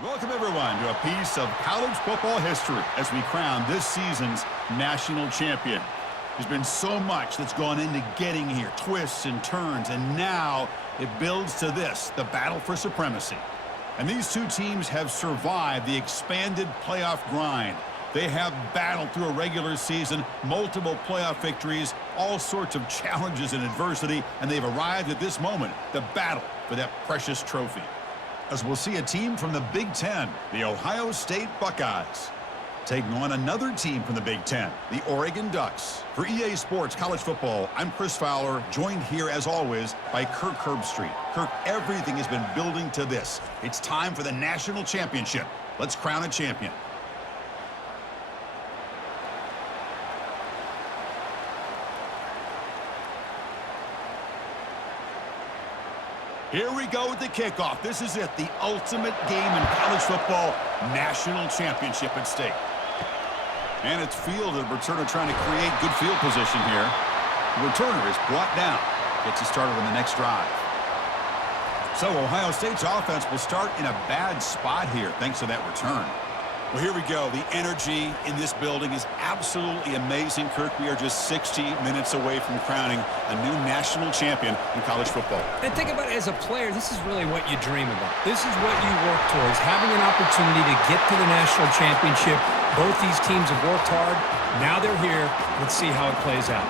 Welcome, everyone, to a piece of college football history as we crown this season's national champion. There's been so much that's gone into getting here, twists and turns, and now it builds to this, the battle for supremacy. And these two teams have survived the expanded playoff grind. They have battled through a regular season, multiple playoff victories, all sorts of challenges and adversity, and they've arrived at this moment, the battle for that precious trophy. As we'll see a team from the Big Ten, the Ohio State Buckeyes, taking on another team from the Big Ten, the Oregon Ducks. For EA Sports College Football, I'm Chris Fowler, joined here as always by Kirk Herbstreit. Kirk, everything has been building to this. It's time for the national championship. Let's crown a champion. Here we go with the kickoff. This is it, the ultimate game in college football, national championship at stake. And it's fielded. Returner trying to create good field position here. The returner is brought down. Gets you started on the next drive. So Ohio State's offense will start in a bad spot here thanks to that return. Well, here we go. The energy in this building is absolutely amazing, Kirk. We are just 60 minutes away from crowning a new national champion in college football. And think about it, as a player, this is really what you dream about. This is what you work towards, having an opportunity to get to the national championship. Both these teams have worked hard. Now they're here. Let's see how it plays out.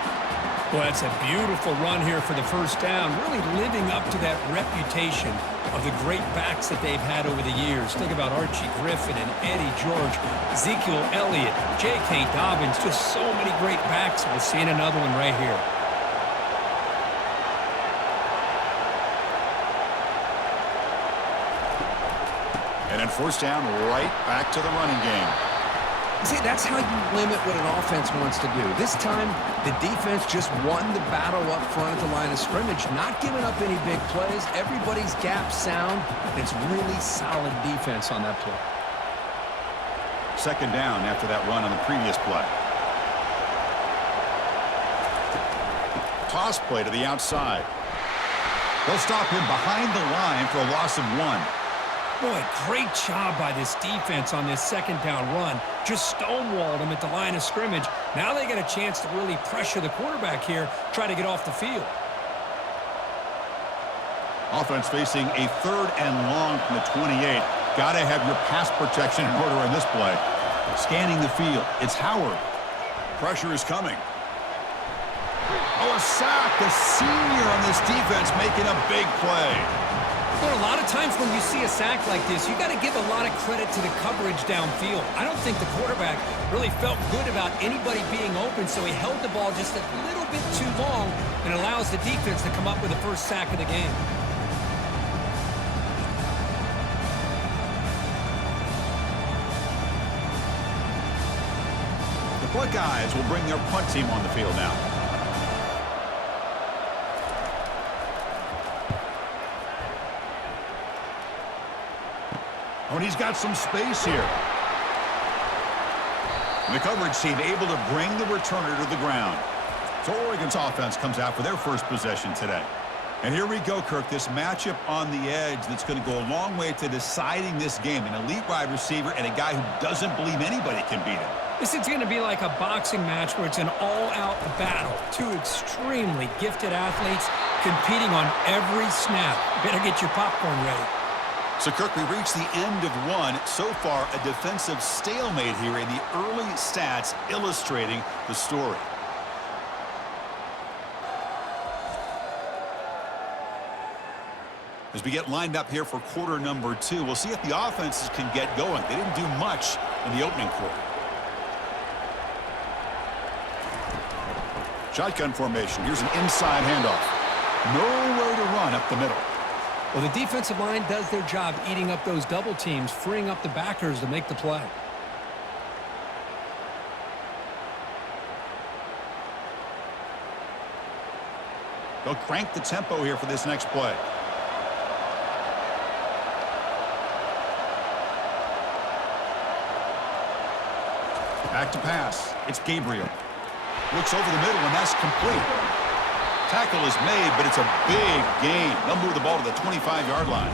Well, that's a beautiful run here for the first down, really living up to that reputation of the great backs that they've had over the years. Think about Archie Griffin and Eddie George, Ezekiel Elliott, J.K. Dobbins, just so many great backs. We're seeing another one right here. And then first down, right back to the running game. See, that's how you limit what an offense wants to do. This time, the defense just won the battle up front at the line of scrimmage, not giving up any big plays. Everybody's gap sound. It's really solid defense on that play. Second down after that run on the previous play. Toss play to the outside. They'll stop him behind the line for a loss of 1. Boy, great job by this defense on this second down run. Just stonewalled him at the line of scrimmage. Now they get a chance to really pressure the quarterback here, try to get off the field. Offense facing a 3rd and long from the 28. Got to have your pass protection in order in this play. Scanning the field. It's Howard. Pressure is coming. Oh, a sack. The senior on this defense making a big play. Well, a lot of times when you see a sack like this, you got to give a lot of credit to the coverage downfield. I don't think the quarterback really felt good about anybody being open, so he held the ball just a little bit too long and allows the defense to come up with the first sack of the game. The Buckeyes will bring their punt team on the field now. Oh, and he's got some space here. And the coverage team able to bring the returner to the ground. So Oregon's offense comes out for their first possession today. And here we go, Kirk, this matchup on the edge that's going to go a long way to deciding this game. An elite wide receiver and a guy who doesn't believe anybody can beat him. This is going to be like a boxing match where it's an all-out battle. Two extremely gifted athletes competing on every snap. Better get your popcorn ready. So, Kirk, we reached the end of one. So far, a defensive stalemate here in the early stats illustrating the story. As we get lined up here for quarter number 2, we'll see if the offenses can get going. They didn't do much in the opening quarter. Shotgun formation. Here's an inside handoff. Nowhere to run up the middle. Well, the defensive line does their job eating up those double teams, freeing up the backers to make the play. They'll crank the tempo here for this next play. Back to pass. It's Gabriel. Looks over the middle, and that's complete. Tackle is made, but it's a big gain. They'll move the ball to the 25-yard line.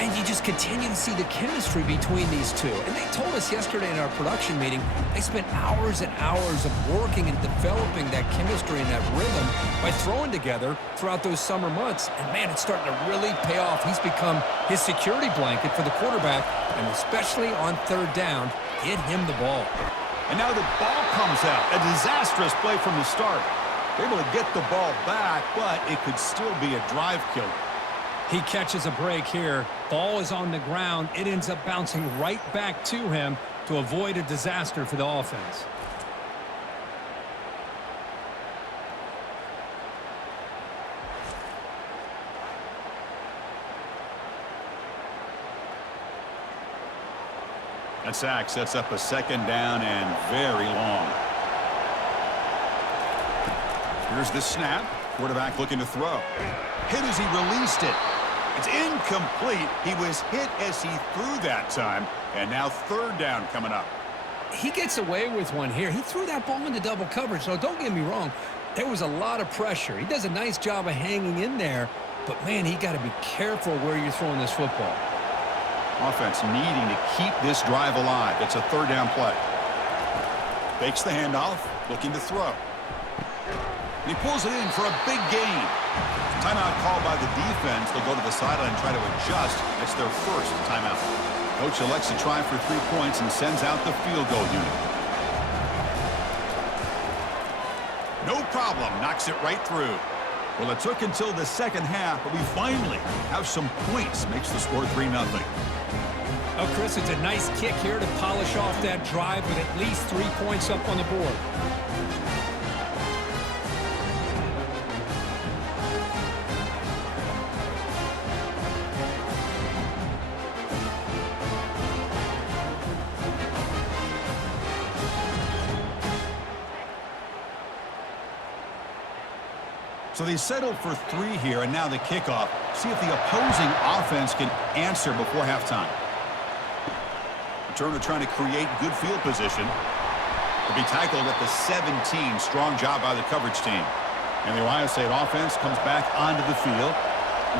And you just continue to see the chemistry between these two. And they told us yesterday in our production meeting, they spent hours and hours of working and developing that chemistry and that rhythm by throwing together throughout those summer months. And, man, it's starting to really pay off. He's become his security blanket for the quarterback, and especially on third down, get him the ball. And now the ball comes out. A disastrous play from the start. They're able to get the ball back, but it could still be a drive killer. He catches a break here. Ball is on the ground. It ends up bouncing right back to him to avoid a disaster for the offense. That sack sets up a second down and very long. Here's the snap. Quarterback looking to throw. Hit as he released it. It's incomplete. He was hit as he threw that time. And now third down coming up. He gets away with one here. He threw that ball into double coverage, so don't get me wrong. There was a lot of pressure. He does a nice job of hanging in there. But, man, he got to be careful where you're throwing this football. Offense needing to keep this drive alive. It's a third down play. Fakes the handoff, looking to throw. And he pulls it in for a big gain. Timeout called by the defense. They'll go to the sideline and try to adjust. It's their first timeout. Coach elects to try for 3 points and sends out the field goal unit. No problem. Knocks it right through. Well, it took until the second half, but we finally have some points. Makes the score 3-0. Oh, Chris, it's a nice kick here to polish off that drive with at least 3 points up on the board. So they settled for 3 here, and now the kickoff. See if the opposing offense can answer before halftime. Turner trying to create good field position. To be tackled at the 17. Strong job by the coverage team. And the Ohio State offense comes back onto the field.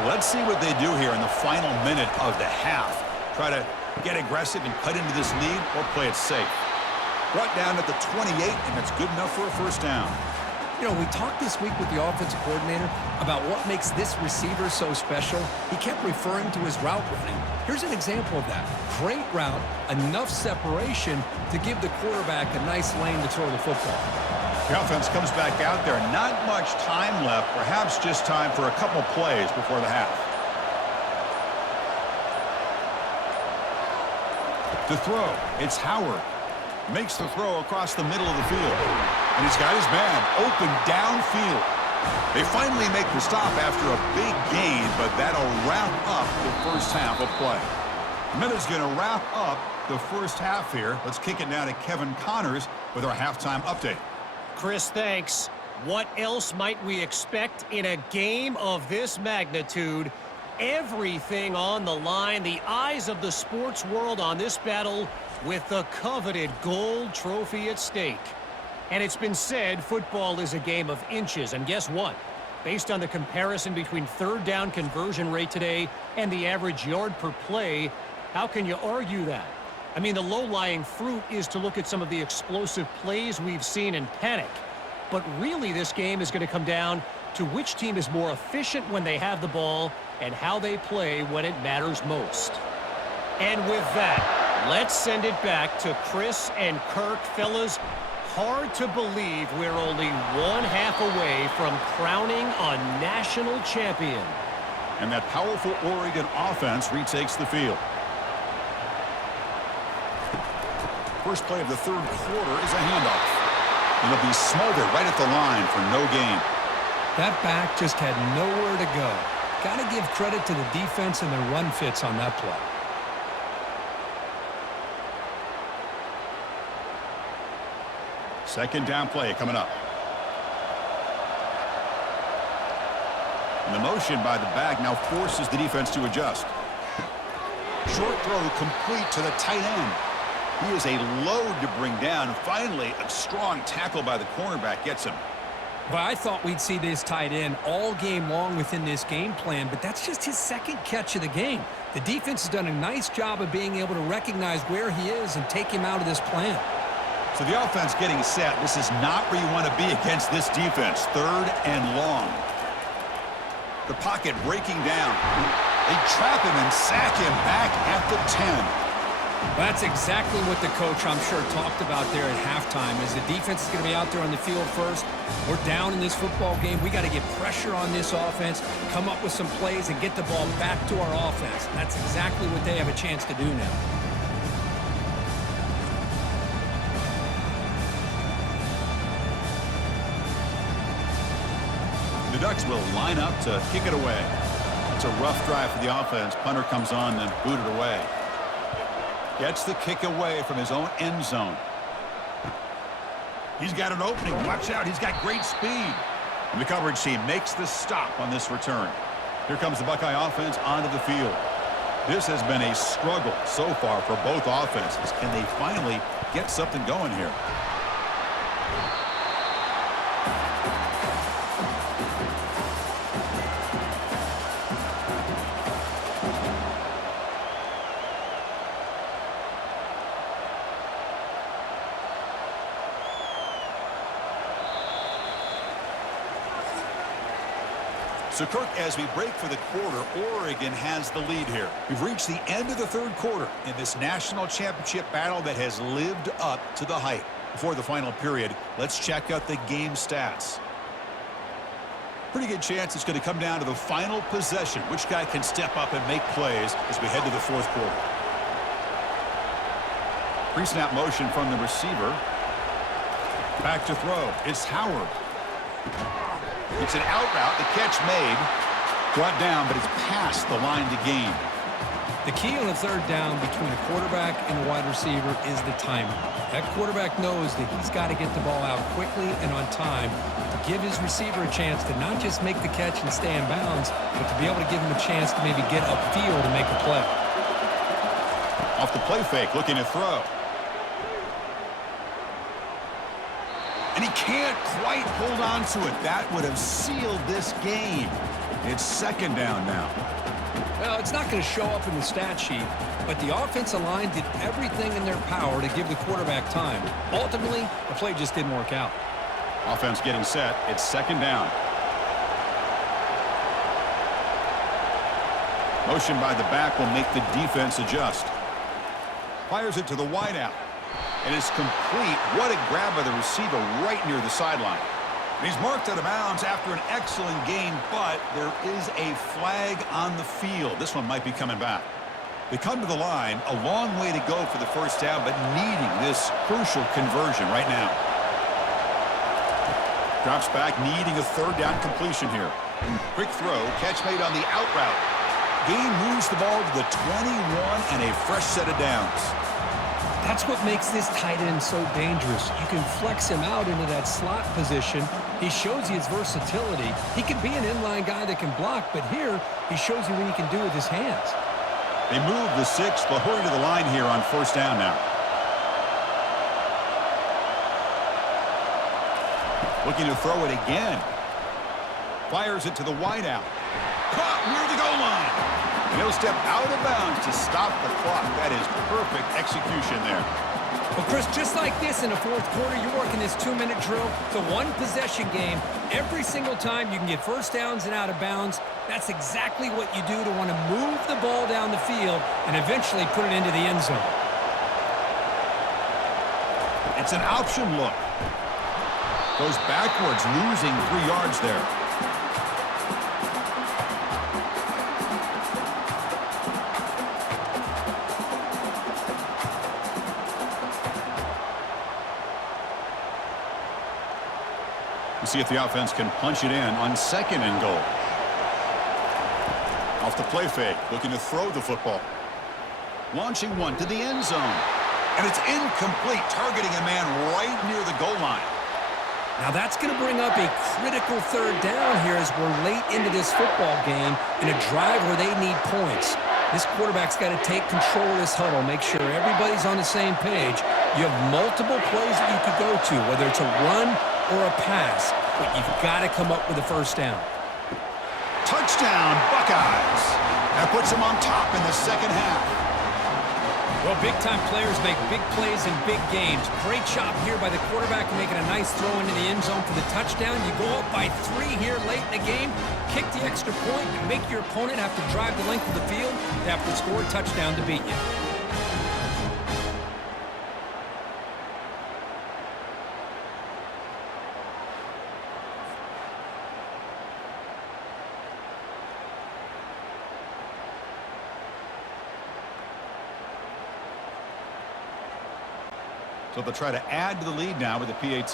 Let's see what they do here in the final minute of the half. Try to get aggressive and cut into this lead, or play it safe. Brought down at the 28, and that's good enough for a first down. You know, we talked this week with the offensive coordinator about what makes this receiver so special. He kept referring to his route running. Here's an example of that. Great route, enough separation to give the quarterback a nice lane to throw the football. The offense comes back out there. Not much time left. Perhaps just time for a couple plays before the half. To throw, it's Howard. Makes the throw across the middle of the field. And he's got his man open downfield. They finally make the stop after a big gain, but that'll wrap up the first half of play. Miller's going to wrap up the first half here. Let's kick it now to Kevin Connors with our halftime update. Chris, thanks. What else might we expect in a game of this magnitude? Everything on the line, the eyes of the sports world on this battle with the coveted gold trophy at stake. And it's been said football is a game of inches, and guess what? Based on the comparison between third down conversion rate today and the average yard per play, how can you argue that? I mean, the low-lying fruit is to look at some of the explosive plays we've seen and panic. But really, this game is going to come down to which team is more efficient when they have the ball and how they play when it matters most. And with that, let's send it back to Chris and Kirk. Fellas, hard to believe we're only 1/2 away from crowning a national champion. And that powerful Oregon offense retakes the field. First play of the third quarter is a handoff. And it'll be smothered right at the line for no gain. That back just had nowhere to go. Got to give credit to the defense and their run fits on that play. Second down play coming up. And the motion by the back now forces the defense to adjust. Short throw complete to the tight end. He is a load to bring down. Finally, a strong tackle by the cornerback gets him. Well, I thought we'd see this tight end all game long within this game plan, but that's just his second catch of the game. The defense has done a nice job of being able to recognize where he is and take him out of this plan. So the offense getting set. This is not where you want to be against this defense. 3rd and long. The pocket breaking down. They trap him and sack him back at the 10. That's exactly what the coach, I'm sure, talked about there at halftime, is the defense is going to be out there on the field first. We're down in this football game. We got to get pressure on this offense, come up with some plays, and get the ball back to our offense. And that's exactly what they have a chance to do now. The Ducks will line up to kick it away. It's a rough drive for the offense. Punter comes on and booted away. Gets the kick away from his own end zone. He's got an opening. Watch out. He's got great speed. And the coverage team makes the stop on this return. Here comes the Buckeye offense onto the field. This has been a struggle so far for both offenses. Can they finally get something going here? So, Kirk, as we break for the quarter, Oregon has the lead here. We've reached the end of the 3rd quarter in this national championship battle that has lived up to the hype. Before the final period, let's check out the game stats. Pretty good chance it's going to come down to the final possession. Which guy can step up and make plays as we head to the 4th quarter. Pre-snap motion from the receiver. Back to throw. It's Howard. It's an out route. The catch made. Brought down, but it's past the line to gain. The key on a 3rd down between a quarterback and a wide receiver is the timing. That quarterback knows that he's got to get the ball out quickly and on time to give his receiver a chance to not just make the catch and stay in bounds, but to be able to give him a chance to maybe get upfield and make a play. Off the play fake, looking to throw. And he can't quite hold on to it. That would have sealed this game. It's 2nd down now. Well, it's not going to show up in the stat sheet, but the offensive line did everything in their power to give the quarterback time. Ultimately, the play just didn't work out. Offense getting set. It's 2nd down. Motion by the back will make the defense adjust. Fires it to the wideout. And it's complete. What a grab by the receiver right near the sideline. He's marked out of bounds after an excellent game, but there is a flag on the field. This one might be coming back. They come to the line, a long way to go for the 1st down, but needing this crucial conversion right now. Drops back, needing a 3rd down completion here. Quick throw, catch made on the out route. Gain moves the ball to the 21 and a fresh set of downs. That's what makes this tight end so dangerous. You can flex him out into that slot position. He shows you his versatility. He can be an inline guy that can block, but here he shows you what he can do with his hands. They move the 6th. They'll hurry to the line here on 1st down now. Looking to throw it again. Fires it to the wideout. Caught near the goal line. And he'll step out of bounds to stop the clock. That is perfect execution there. Well, Chris, just like this in the 4th quarter, you're working this 2-minute drill. It's a one-possession game. Every single time you can get 1st downs and out of bounds. That's exactly what you do to want to move the ball down the field and eventually put it into the end zone. It's an option look. Goes backwards, losing 3 yards there. See if the offense can punch it in on 2nd and goal. Off the play fake, looking to throw the football. Launching one to the end zone. And it's incomplete, targeting a man right near the goal line. Now that's going to bring up a critical 3rd down here as we're late into this football game in a drive where they need points. This quarterback's got to take control of this huddle, make sure everybody's on the same page. You have multiple plays that you could go to, whether it's a run, or a pass, but you've got to come up with a first down. Touchdown, Buckeyes. That puts them on top in the second half. Well, big-time players make big plays in big games. Great job here by the quarterback making a nice throw into the end zone for the touchdown. You go up by 3 here late in the game, kick the extra point, and make your opponent have to drive the length of the field to have to score a touchdown to beat you. So they'll try to add to the lead now with the PAT.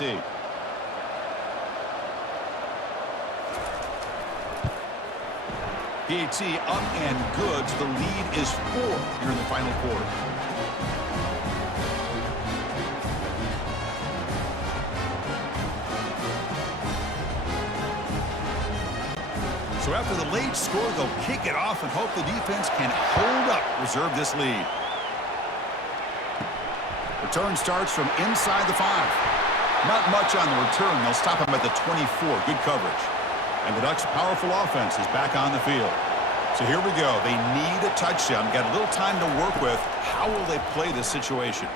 PAT up and good. So the lead is 4 here in the final quarter. So after the late score, they'll kick it off and hope the defense can hold up, reserve this lead. Return starts from inside the 5. Not much on the return. They'll stop him at the 24. Good coverage. And the Ducks' powerful offense is back on the field. So here we go. They need a touchdown. Got a little time to work with. How will they play this situation?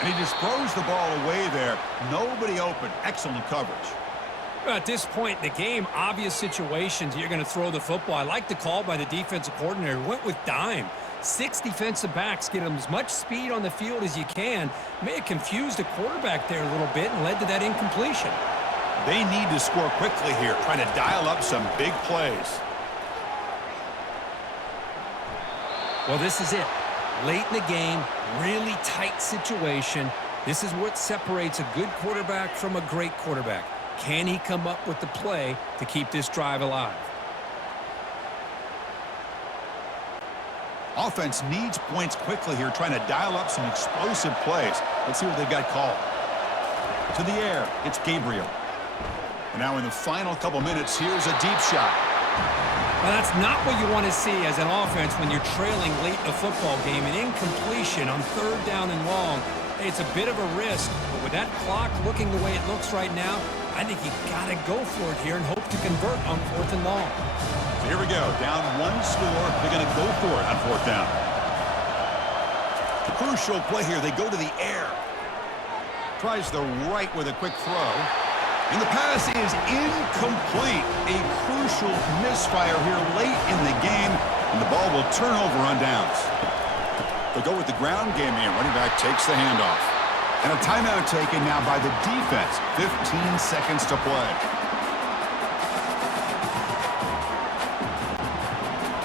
And he just throws the ball away there. Nobody open. Excellent coverage. At this point in the game, obvious situations, you're going to throw the football. I like the call by the defensive coordinator. Went with dime. 6 defensive backs, get them as much speed on the field as you can. May have confused the quarterback there a little bit and led to that incompletion. They need to score quickly here, trying to dial up some big plays. Well, this is it. Late in the game, really tight situation. This is what separates a good quarterback from a great quarterback. Can he come up with the play to keep this drive alive? Offense needs points quickly here, trying to dial up some explosive plays. Let's see what they've got called. To the air, it's Gabriel. And now in the final couple minutes, here's a deep shot. Well, that's not what you want to see as an offense when you're trailing late in a football game. An incompletion on 3rd down and long. It's a bit of a risk, but with that clock looking the way it looks right now, I think you got to go for it here and hope to convert on 4th and long. So here we go. Down 1 score. They're going to go for it on 4th down. Crucial play here. They go to the air. Tries the right with a quick throw. And the pass is incomplete. A crucial misfire here late in the game. And the ball will turn over on downs. They'll go with the ground game here. Running back takes the handoff. And a timeout taken now by the defense. 15 seconds to play.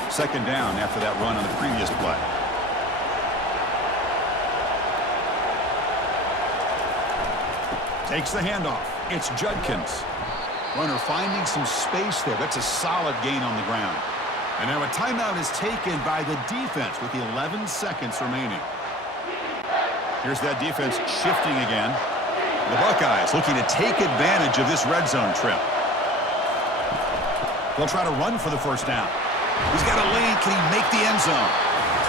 Second down after that run on the previous play. Takes the handoff. It's Judkins. Runner finding some space there. That's a solid gain on the ground. And now a timeout is taken by the defense with 11 seconds remaining. Here's that defense shifting again. The Buckeyes looking to take advantage of this red zone trip. They'll try to run for the first down. He's got a lane. Can he make the end zone?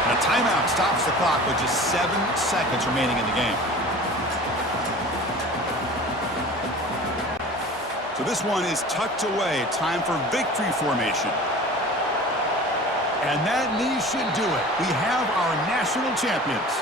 And a timeout stops the clock with just 7 seconds remaining in the game. So this one is tucked away. Time for victory formation. And that knee should do it. We have our national champions.